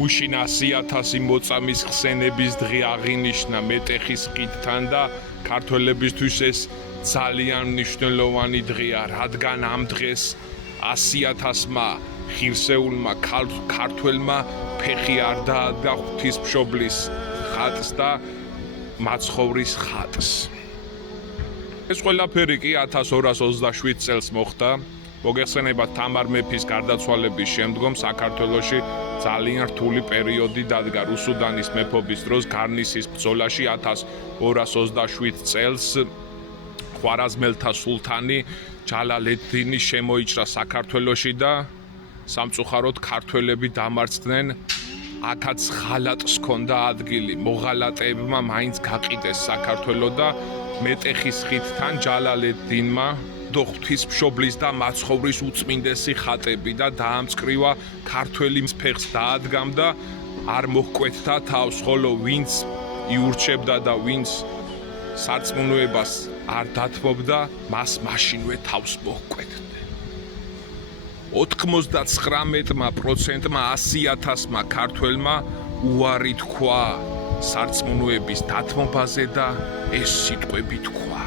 გუშინ 100,000 მოწამის ხსენების დღე აღინიშნა მეტეხის ყიდთან და ქართველებისთვის ეს ძალიან მნიშვნელოვანი დღეა, რადგან ამ დღეს 100,000-მა ღირსეულმა ქართველმა ფეხი არ დაადგა ღვთისმშობლის ხატს და მაცხოვრის ხატს. ეს ყველაფერი კი 1227 წელს მოხდა. მოგეხსენებათ, თამარ მეფის გარდაცვალების შემდგომ საქართველოში ძალიან რთული პერიოდი დადგა რუსუდანის მეფობის დროს. გარნისის ბრძოლაში 1227 წელს ხვარაზმელთა სულთანი ჯალალედინი შემოიჭრა საქართველოში და სამწუხაროდ ქართველები დამარცხდნენ. აქაც ღალატს ჰქონდა ადგილი. მოღალატეებმა მაინც გაყიდეს საქართველო და მეტეხის ხიდთან ჯალალედინმა ღვთისმშობლის და მაცხოვრის უწმინდესი ხატები და დაამწკრივა ქართველი ფეხს დაადგამდა, არ მოჰკვეთდა თავს, ხოლო ვინც იურჩებდა და ვინც სარწმუნოებას არ დათმობდა, მას მაშინვე თავს მოჰკვეთდა. 99%-მა 100,000-მა ქართველმა უარი თქვა სარწმუნოების დათმობაზე და ეს სიტყვები თქვა.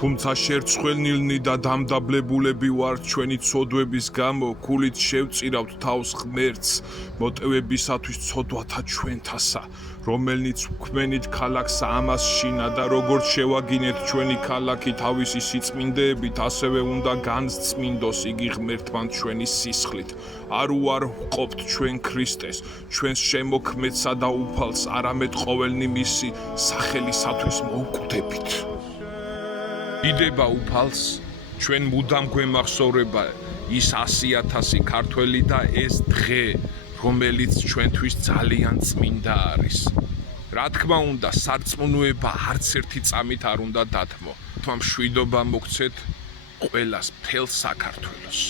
თუმცა შერცხვენილნი და დამდაბლებულები ვართ ჩვენი ცოდვების გამო, გულით შევწირავთ თავს ღმერთს მოტევებისათვის ცოდვათა ჩვენთასა, რომელნიც ვქმენით ქალაქს ამას შინა და როგორც შევაგინეთ ჩვენი ქალაქი თავისი სიწმინდეებით, ასევე უნდა განსწმინდოს იგი ღმერთთან ჩვენი სისხლით. არ უარყოფთ ჩვენ ქრისტეს, ჩვენს შემოქმედსა და უფალს, არამედ ყოველნი მისი სახელისათვის მოვკვდებით. დიდება უფალს, ჩვენ მუდამ გვემახსოვრება ის 100,000 ქართველი და ეს დღე, რომელიც ჩვენთვის ძალიან წმინდა არის. რა თქმა უნდა, სარწმუნოება არც ერთი წამით არ უნდა დათმო. მშვიდობა მოგცეთ ყველას, მთელ საქართველოს.